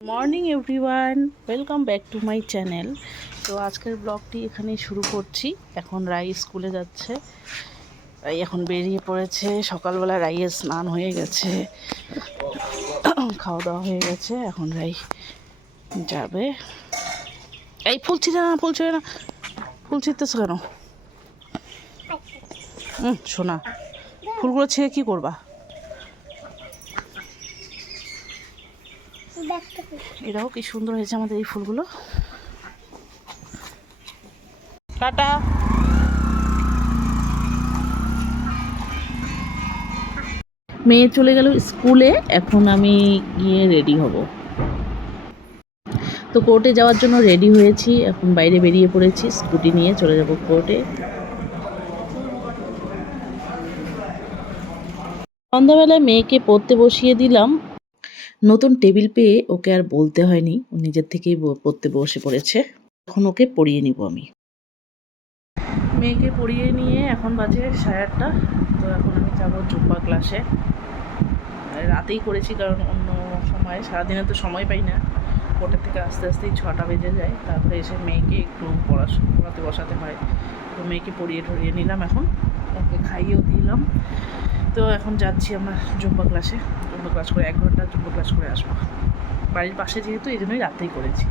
Morning everyone, welcome back to my channel. তো আজকের ব্লগটি এখানেই শুরু করছি। এখন রাই স্কুলে যাচ্ছে, রাই এখন বেরিয়ে পড়েছে। সকালবেলা রাইয়ের স্নান হয়ে গেছে, খাওয়া দাওয়া হয়ে গেছে। এখন রাই যাবে। এই ফুল ছিঁড়ে না, ফুল ছিঁড়ে না, ফুল ছিঁড়তেছ কেন? শোনা, ফুলগুলো ছিঁড়ে কী করবা? এটাও কি সুন্দর হয়েছে আমাদের এই ফুলগুলো। টাটা। মেয়ে চলে গেল স্কুলে, এখন আমি গিয়ে রেডি হব। তো কোর্টে যাওয়ার জন্য রেডি হয়েছি, এখন বাইরে বেরিয়ে পড়েছি, স্কুটি নিয়ে চলে যাব কোর্টে। সন্ধ্যাবেলায় মেয়েকে পড়তে বসিয়ে দিলাম। নতুন টেবিল পেয়ে ওকে আর বলতে হয়নি, ও নিজের থেকেই পড়তে বসে পড়েছে। এখন ওকে পড়িয়ে নিব আমি। মেয়েকে পড়িয়ে নিয়ে এখন বাজে 8:30। তো এখন আমি যাবো জুম্বা ক্লাসে। রাতেই করেছি, কারণ অন্য সময় সারাদিনে তো সময় পাই না। কোর্টের থেকে আস্তে আস্তেই 6টা বেজে যায়। তারপরে এসে মেয়েকে একটু পড়াতে বসাতে হয়। তো মেয়েকে পড়িয়ে ঠরিয়ে নিলাম, এখন ওকে খাইয়েও দিলাম। তো এখন যাচ্ছি আমরা জুম্বা ক্লাসে। জুম্বা ক্লাস করে 1 ঘন্টা জুম্বা ক্লাস করে আসবো। বাড়ির পাশে যেহেতু, এই জন্যই রাতেই করেছি।